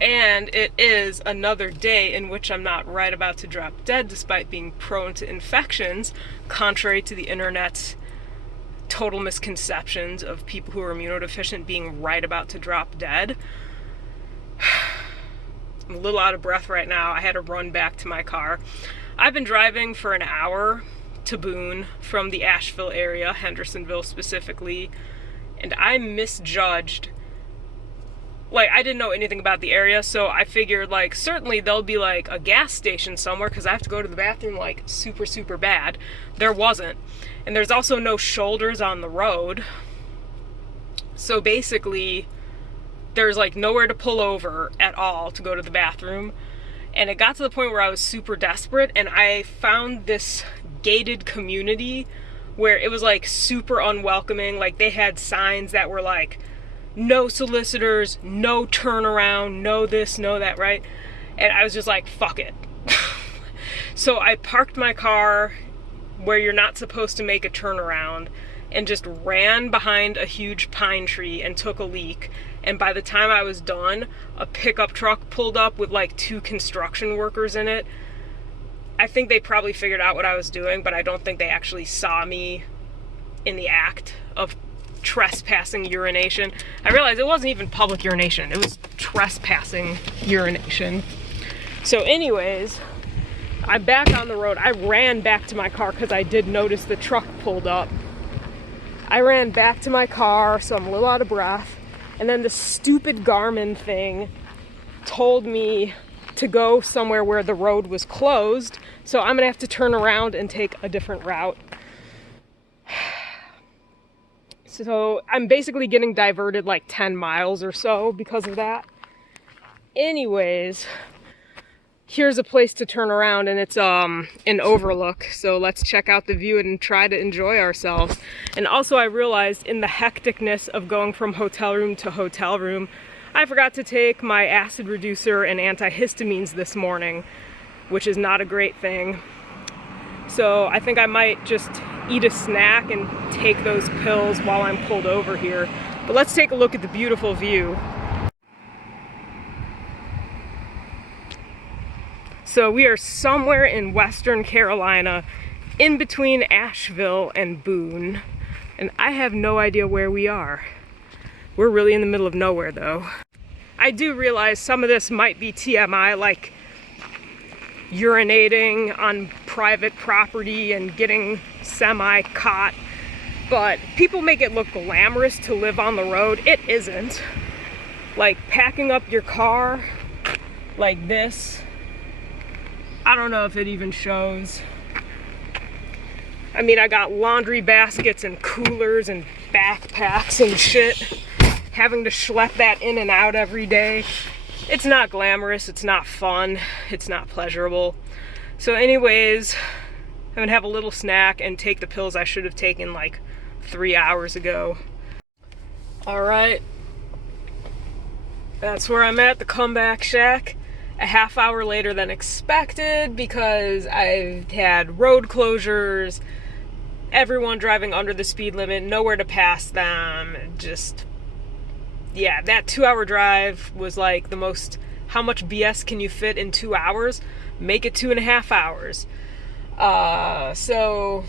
And it is another day in which I'm not right about to drop dead despite being prone to infections, contrary to the internet's total misconceptions of people who are immunodeficient being right about to drop dead. I'm a little out of breath right now. I had to run back to my car. I've been driving for an hour to Boone from the Asheville area, Hendersonville specifically, and I misjudged. Like, I didn't know anything about the area, so I figured, like, certainly there'll be, like, a gas station somewhere, because I have to go to the bathroom, like, super, super bad. There wasn't. And there's also no shoulders on the road. So basically, there's, like, nowhere to pull over at all to go to the bathroom. And it got to the point where I was super desperate, and I found this gated community where it was, like, super unwelcoming. Like, they had signs that were, like, no solicitors, no turnaround, no this, no that, right? And I was just like, fuck it. So I parked my car where you're not supposed to make a turnaround and just ran behind a huge pine tree and took a leak. And by the time I was done, a pickup truck pulled up with like 2 construction workers in it. I think they probably figured out what I was doing, but I don't think they actually saw me in the act of trespassing urination. I realized it wasn't even public urination, it was trespassing urination. So anyways, I'm back on the road. I ran back to my car because I did notice the truck pulled up. I ran back to my car, so I'm a little out of breath, and then the stupid Garmin thing told me to go somewhere where the road was closed, so I'm gonna have to turn around and take a different route. So I'm basically getting diverted like 10 miles or so because of that. Anyways, here's a place to turn around, and it's an overlook. So let's check out the view and try to enjoy ourselves. And also I realized in the hecticness of going from hotel room to hotel room, I forgot to take my acid reducer and antihistamines this morning, which is not a great thing. So I think I might just eat a snack and take those pills while I'm pulled over here. But let's take a look at the beautiful view. So we are somewhere in Western Carolina, in between Asheville and Boone, and I have no idea where we are. We're really in the middle of nowhere though. I do realize some of this might be TMI, like urinating on private property and getting semi-caught, but people make it look glamorous to live on the road. It isn't. Like packing up your car like this, I don't know if it even shows. I mean, I got laundry baskets and coolers and backpacks and shit, having to schlep that in and out every day. It's not glamorous, it's not fun, it's not pleasurable. So anyways, I'm gonna have a little snack and take the pills I should have taken like 3 hours ago. All right, that's where I'm at, the Comeback Shack. A half hour later than expected because I've had road closures, everyone driving under the speed limit, nowhere to pass them. Just, yeah, that 2-hour drive was like the most, how much BS can you fit in 2 hours? Make it 2.5 hours. So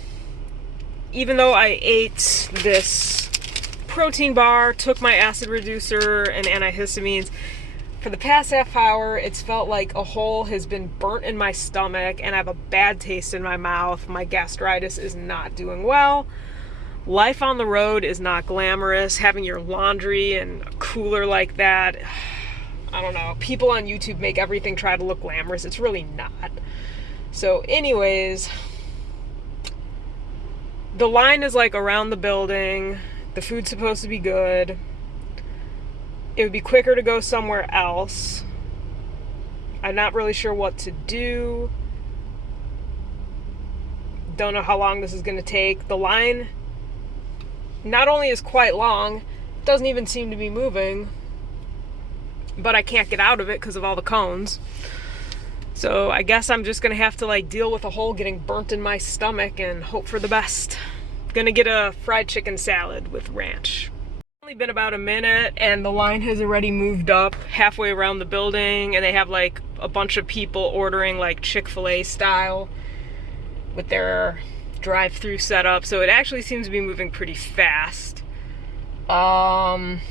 even though I ate this protein bar, took my acid reducer and antihistamines, for the past half hour, it's felt like a hole has been burnt in my stomach and I have a bad taste in my mouth. My gastritis is not doing well. Life on the road is not glamorous. Having your laundry and a cooler like that, I don't know. People on YouTube make everything try to look glamorous. It's really not. So anyways, the line is like around the building. The food's supposed to be good. It would be quicker to go somewhere else. I'm not really sure what to do. Don't know how long this is going to take. The line not only is quite long, doesn't even seem to be moving, but I can't get out of it because of all the cones. So I guess I'm just going to have to like deal with a hole getting burnt in my stomach and hope for the best. Gonna get a fried chicken salad with ranch. only been about a minute and the line has already moved up halfway around the building, and they have like a bunch of people ordering like Chick-fil-A style with their drive-through setup, so it actually seems to be moving pretty fast. I'll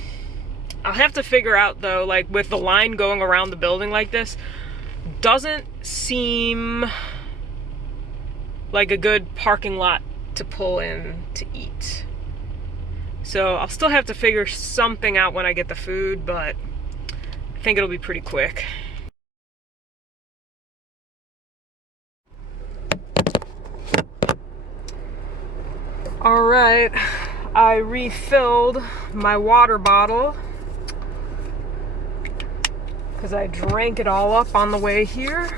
have to figure out though, like with the line going around the building like this, doesn't seem like a good parking lot to pull in to eat. So I'll still have to figure something out when I get the food, but I think it'll be pretty quick. All right, I refilled my water bottle because I drank it all up on the way here.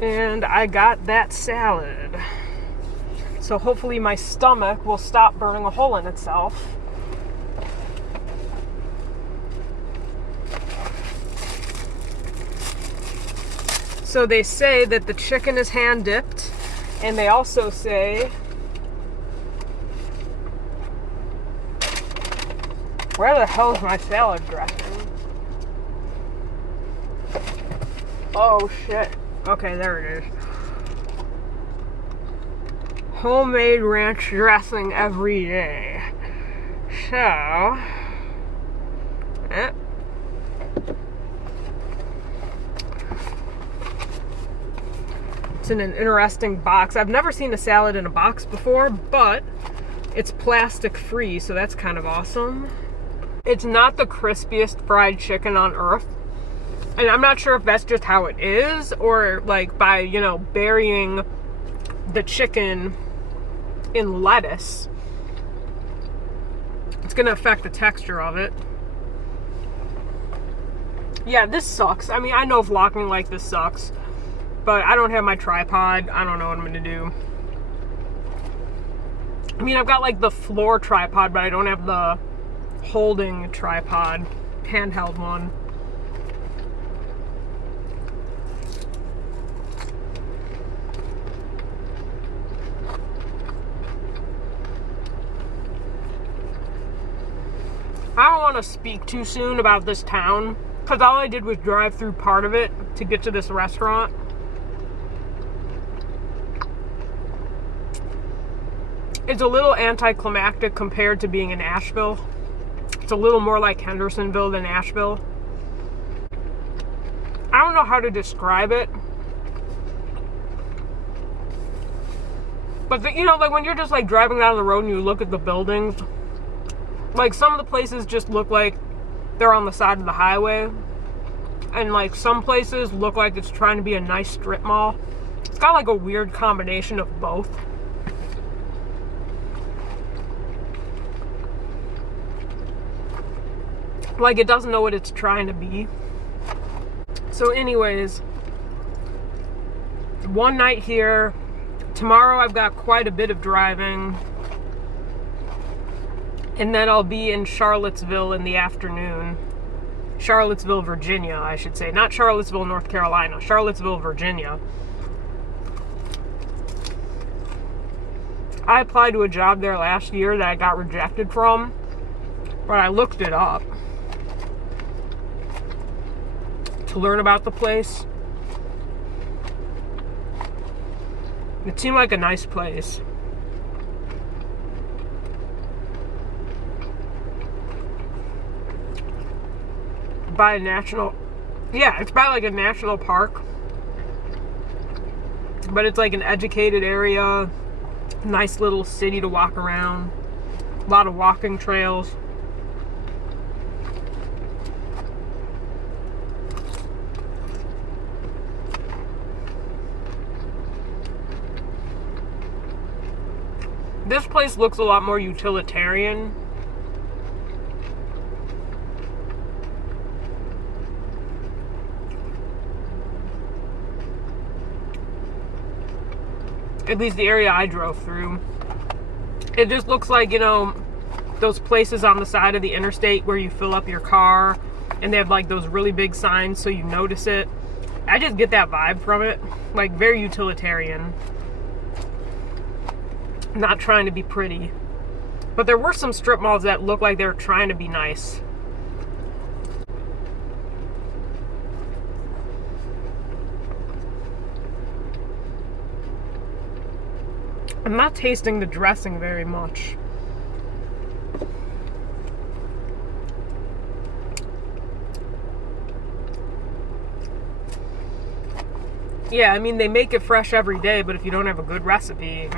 And I got that salad. So hopefully my stomach will stop burning a hole in itself. So they say that the chicken is hand dipped, and they also say, where the hell is my salad dressing? Oh shit. Okay, there it is. Homemade ranch dressing every day. So, it's in an interesting box. I've never seen a salad in a box before, but it's plastic free, so that's kind of awesome. It's not the crispiest fried chicken on earth. And I'm not sure if that's just how it is, or like by, you know, burying the chicken in lettuce, it's gonna affect the texture of it. Yeah, this sucks. I mean, I know vlogging like this sucks, but I don't have my tripod. I don't know what I'm gonna do. I mean, I've got like the floor tripod, but I don't have the holding tripod, handheld one. I don't want to speak too soon about this town, because all I did was drive through part of it to get to this restaurant. It's a little anticlimactic compared to being in Asheville. It's a little more like Hendersonville than Asheville. I don't know how to describe it. But, you know, like when you're just like driving down the road and you look at the buildings, like some of the places just look like they're on the side of the highway. And like some places look like it's trying to be a nice strip mall. It's got like a weird combination of both. Like it doesn't know what it's trying to be. So anyways, one night here. Tomorrow I've got quite a bit of driving. And then I'll be in Charlottesville in the afternoon. Charlottesville, Virginia, I should say. Not Charlottesville, North Carolina. Charlottesville, Virginia. I applied to a job there last year that I got rejected from, but I looked it up to learn about the place. It seemed like a nice place. By a national, yeah, it's by like a national park, but it's like an educated area, nice little city to walk around, a lot of walking trails. This place looks a lot more utilitarian. At least the area I drove through. It just looks like, you know, those places on the side of the interstate where you fill up your car and they have like those really big signs so you notice it. I just get that vibe from it. Like very utilitarian. Not trying to be pretty. But there were some strip malls that looked like they were trying to be nice. I'm not tasting the dressing very much. Yeah, I mean, they make it fresh every day, but if you don't have a good recipe...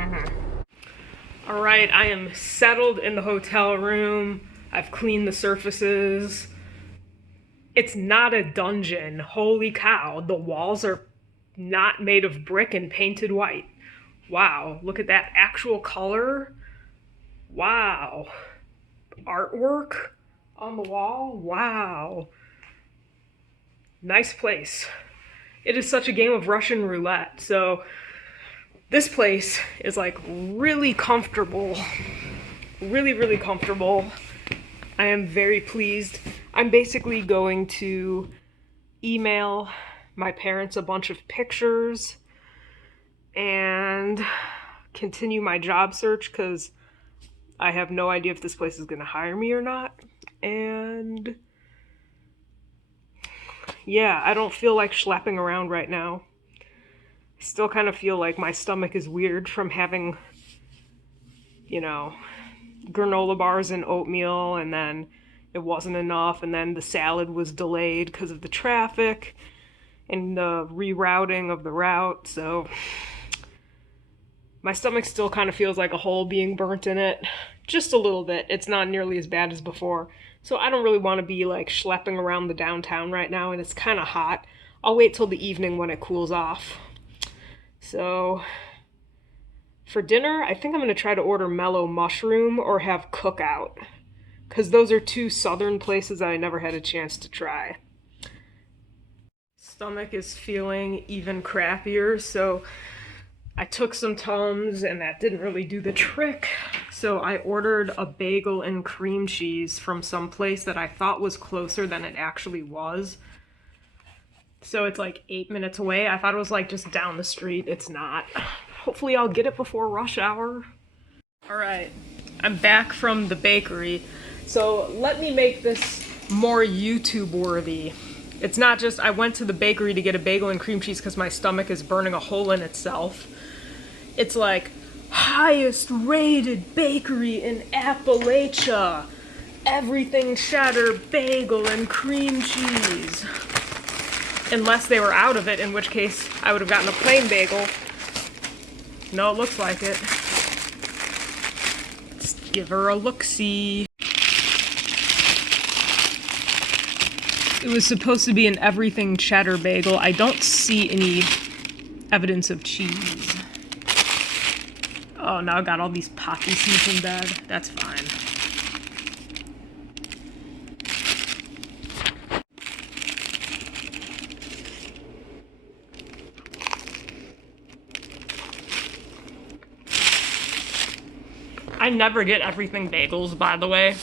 All right, I am settled in the hotel room. I've cleaned the surfaces. It's not a dungeon. Holy cow, the walls are not made of brick and painted white. Wow, look at that actual color. Wow. Artwork on the wall. Wow. Nice place. It is such a game of Russian roulette. So this place is like really comfortable. Really, really comfortable. I am very pleased. I'm basically going to email my parents a bunch of pictures and continue my job search because I have no idea if this place is going to hire me or not. And yeah, I don't feel like schlepping around right now. I still kind of feel like my stomach is weird from having, you know, granola bars and oatmeal, and then it wasn't enough, and then the salad was delayed because of the traffic and the rerouting of the route. So my stomach still kind of feels like a hole being burnt in it. Just a little bit. It's not nearly as bad as before. So I don't really want to be like schlepping around the downtown right now, and it's kind of hot. I'll wait till the evening when it cools off. So for dinner, I think I'm going to try to order Mellow Mushroom or have Cookout, because those are two southern places that I never had a chance to try. Stomach is feeling even crappier, so I took some Tums and that didn't really do the trick. So I ordered a bagel and cream cheese from some place that I thought was closer than it actually was. So it's like 8 minutes away. I thought it was like just down the street. It's not. Hopefully I'll get it before rush hour. All right, I'm back from the bakery. So let me make this more YouTube worthy. It's not just I went to the bakery to get a bagel and cream cheese because my stomach is burning a hole in itself. It's like highest rated bakery in Appalachia. Everything cheddar, bagel, and cream cheese. Unless they were out of it, in which case I would have gotten a plain bagel. No, it looks like it. Let's give her a look-see. It was supposed to be an everything cheddar bagel. I don't see any evidence of cheese. Oh, now I got all these poppy seeds in bed. That's fine. I never get everything bagels, by the way.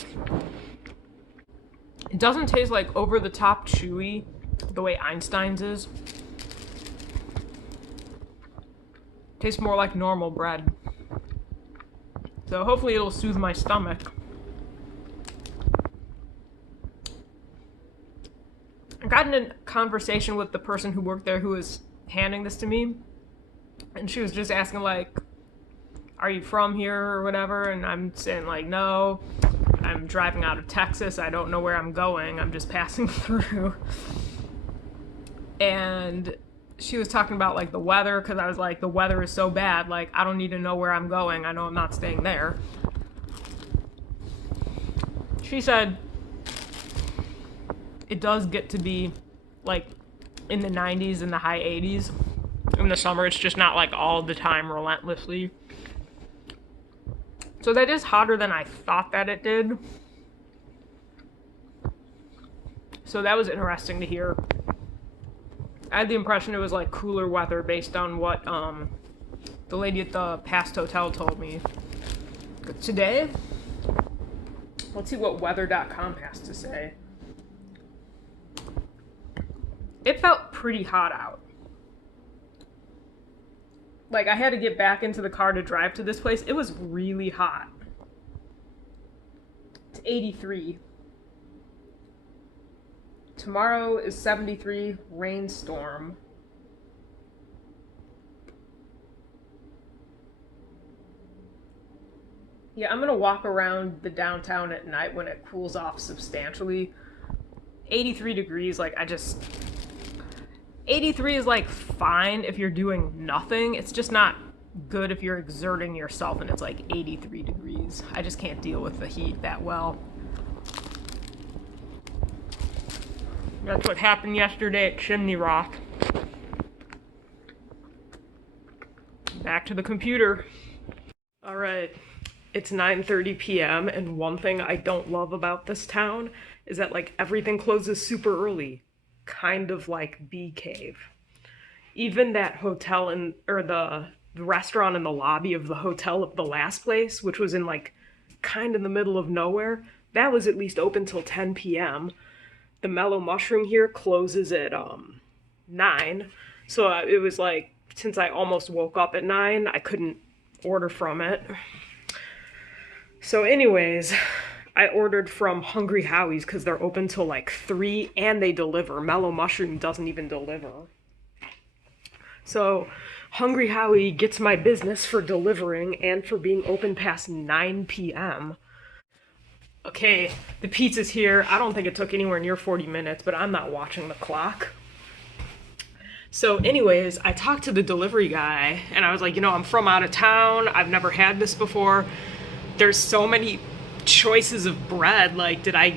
It doesn't taste like over-the-top chewy the way Einstein's is. It tastes more like normal bread. So hopefully it'll soothe my stomach. I got in a conversation with the person who worked there who was handing this to me. And she was just asking like, are you from here or whatever? And I'm saying like, no, I'm driving out of Texas. I don't know where I'm going. I'm just passing through. And she was talking about like the weather, because I was like, the weather is so bad. Like, I don't need to know where I'm going. I know I'm not staying there. She said it does get to be like in the 90s and the high 80s. In the summer, it's just not like all the time relentlessly. So that is hotter than I thought that it did. So that was interesting to hear. I had the impression it was like cooler weather based on what the lady at the past hotel told me. But today, let's see what weather.com has to say. It felt pretty hot out. Like, I had to get back into the car to drive to this place. It was really hot. 83. Tomorrow is 73, rainstorm. Yeah, I'm gonna walk around the downtown at night when it cools off substantially. 83 degrees, like 83 is like fine if you're doing nothing. It's just not good if you're exerting yourself and it's like 83 degrees. I just can't deal with the heat that well. That's what happened yesterday at Chimney Rock. Back to the computer. All right, it's 9:30 p.m. and one thing I don't love about this town is that like everything closes super early, kind of like Bee Cave. Even that hotel or the restaurant in the lobby of the hotel of the last place, which was in like kind of the middle of nowhere, that was at least open till 10 p.m. The Mellow Mushroom here closes at 9. So it was like, since I almost woke up at 9, I couldn't order from it. So anyways, I ordered from Hungry Howie's because they're open till like 3 and they deliver. Mellow Mushroom doesn't even deliver. So Hungry Howie gets my business for delivering and for being open past 9 p.m. Okay, the pizza's here. I don't think it took anywhere near 40 minutes, but I'm not watching the clock. So anyways, I talked to the delivery guy and I was like, I'm from out of town. I've never had this before. There's so many choices of bread. Like, I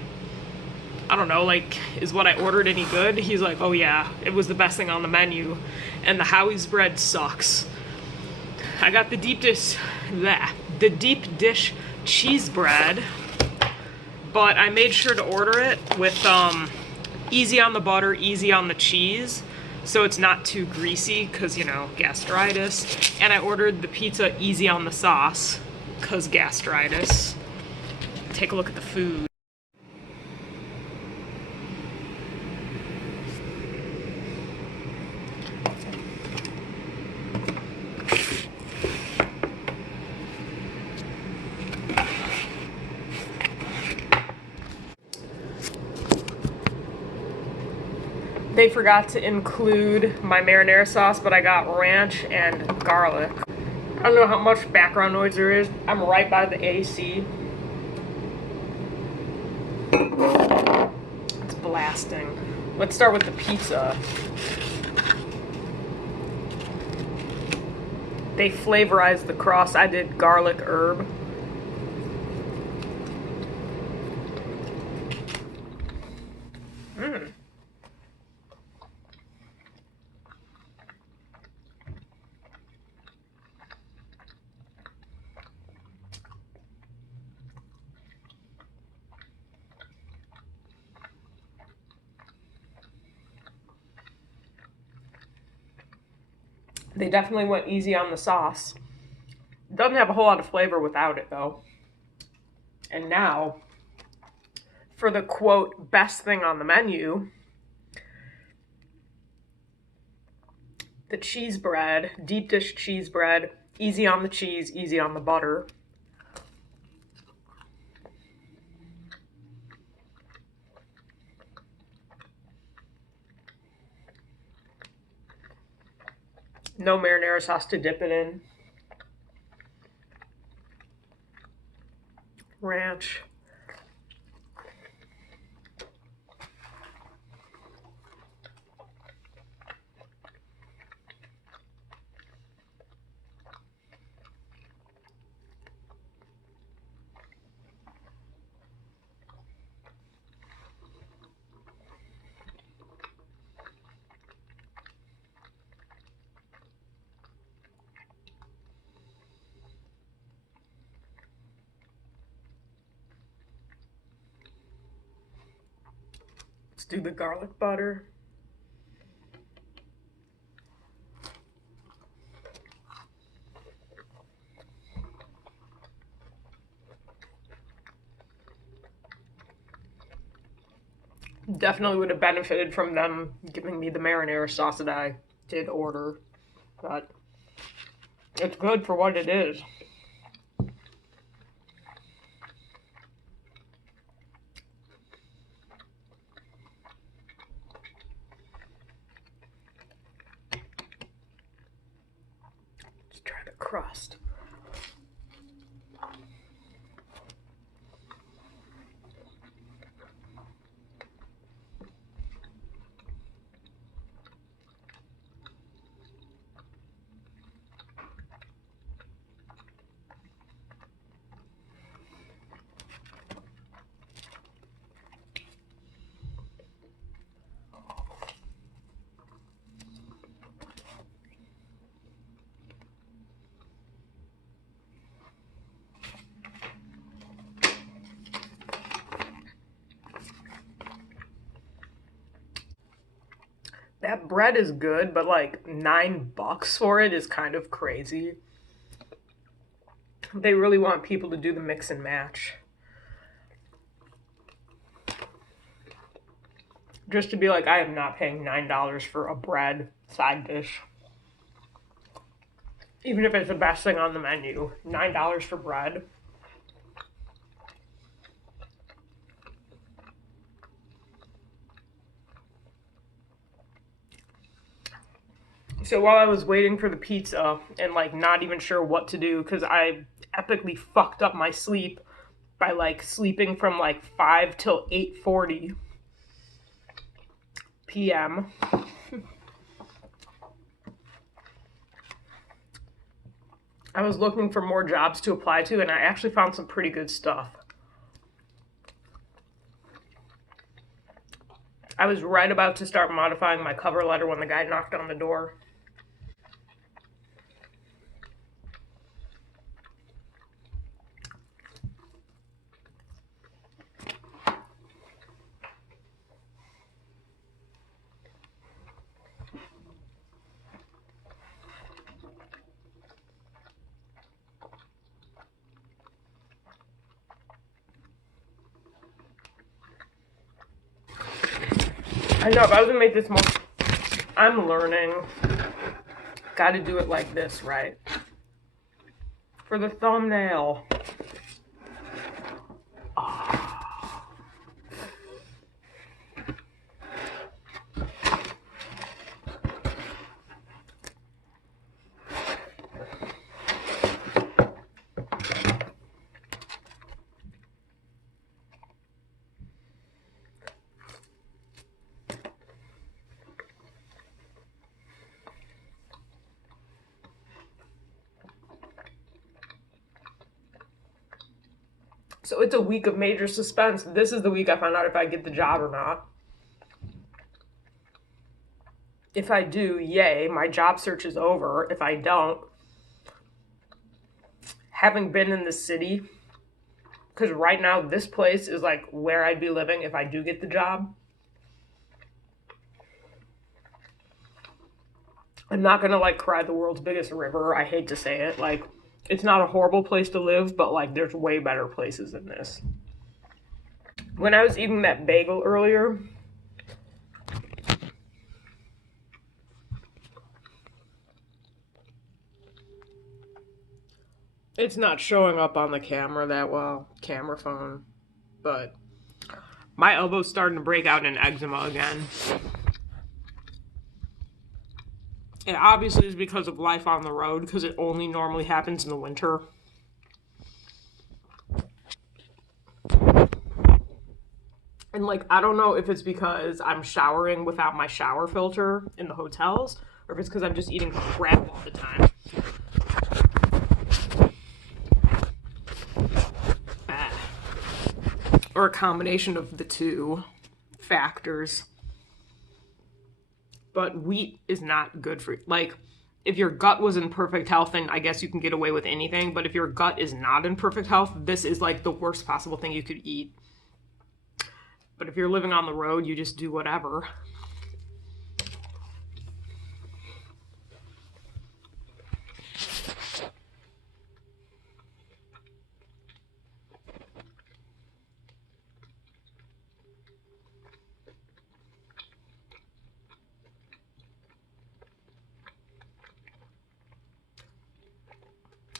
don't know, like, is what I ordered any good? He's like, oh yeah, it was the best thing on the menu. And the Howie's bread sucks. I got the deep dish cheese bread. But I made sure to order it with easy on the butter, easy on the cheese, so it's not too greasy, because, gastritis. And I ordered the pizza easy on the sauce, because gastritis. Take a look at the food. They forgot to include my marinara sauce, but I got ranch and garlic. I don't know how much background noise there is. I'm right by the AC. It's blasting. Let's start with the pizza. They flavorized the crust. I did garlic herb. They definitely went easy on the sauce. Doesn't have a whole lot of flavor without it, though. And now, for the quote, best thing on the menu, the cheese bread, deep dish cheese bread, easy on the cheese, easy on the butter. No marinara sauce to dip it in. Ranch. Let's do the garlic butter. Definitely would have benefited from them giving me the marinara sauce that I did order, but it's good for what it is. crust. That bread is good, but like $9 for it is kind of crazy. They really want people to do the mix and match. Just to be like, I am not paying $9 for a bread side dish. Even if it's the best thing on the menu. $9 for bread. So while I was waiting for the pizza and like not even sure what to do, because I epically fucked up my sleep by like sleeping from like 5 till 8:40 p.m. I was looking for more jobs to apply to, and I actually found some pretty good stuff. I was right about to start modifying my cover letter when the guy knocked on the door. I know, if I was gonna make this more, I'm learning. Gotta do it like this, right? For the thumbnail. So it's a week of major suspense. This is the week I find out if I get the job or not. If I do, yay, my job search is over. If I don't, having been in the city, because right now this place is like where I'd be living if I do get the job. I'm not gonna like cry the world's biggest river. I hate to say it. Like, it's not a horrible place to live, but like there's way better places than this. When I was eating that bagel earlier, it's not showing up on the camera that well, camera phone, but my elbow's starting to break out in eczema again. It obviously is because of life on the road, because it only normally happens in the winter. And like, I don't know if it's because I'm showering without my shower filter in the hotels, or if it's because I'm just eating crap all the time. Or a combination of the two factors. But wheat is not good for you. Like, if your gut was in perfect health, then I guess you can get away with anything. But if your gut is not in perfect health, this is like the worst possible thing you could eat. But if you're living on the road, you just do whatever.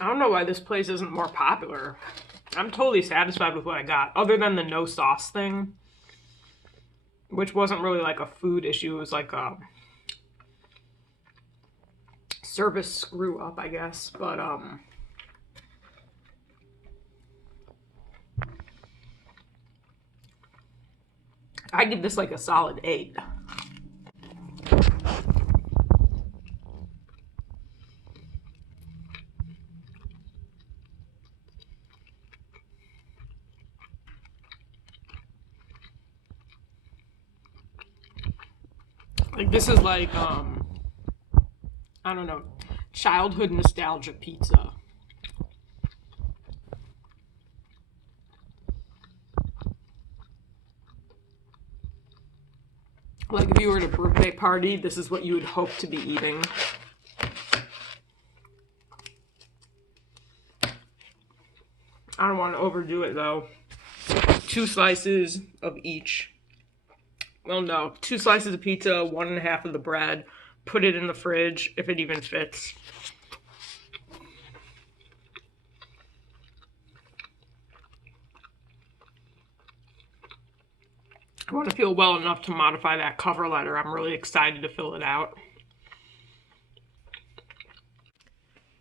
I don't know why this place isn't more popular. I'm totally satisfied with what I got, other than the no sauce thing, which wasn't really like a food issue. It was like a service screw up, I guess, but I give this like a solid 8. Like, this is like, I don't know, childhood nostalgia pizza. Like, if you were at a birthday party, this is what you would hope to be eating. I don't want to overdo it, though. 2 slices of each. Well, no. 2 slices of pizza, 1.5 of the bread. Put it in the fridge, if it even fits. I want to feel well enough to modify that cover letter. I'm really excited to fill it out.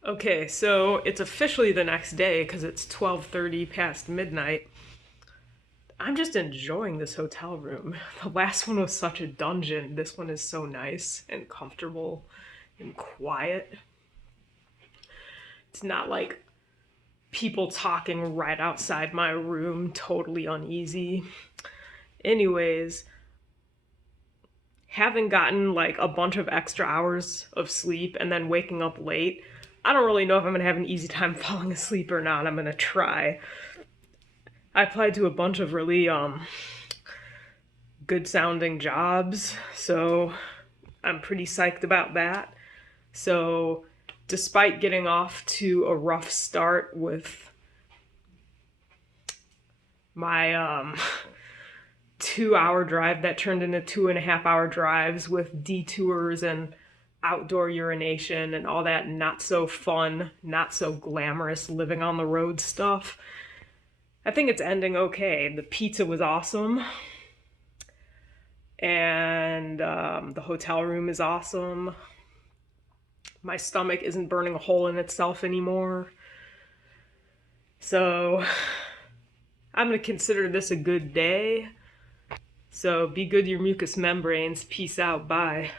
Okay, so it's officially the next day because it's 12:30 past midnight. I'm just enjoying this hotel room. The last one was such a dungeon. This one is so nice and comfortable and quiet. It's not like people talking right outside my room, totally uneasy. Anyways, having gotten like a bunch of extra hours of sleep and then waking up late, I don't really know if I'm gonna have an easy time falling asleep or not. I'm gonna try. I applied to a bunch of really good sounding jobs, so I'm pretty psyched about that. So despite getting off to a rough start with my 2-hour drive that turned into 2.5-hour drives with detours and outdoor urination and all that not so fun, not so glamorous living on the road stuff, I think it's ending okay. The pizza was awesome, and the hotel room is awesome. My stomach isn't burning a hole in itself anymore. So I'm gonna consider this a good day. So be good to your mucous membranes. Peace out. Bye.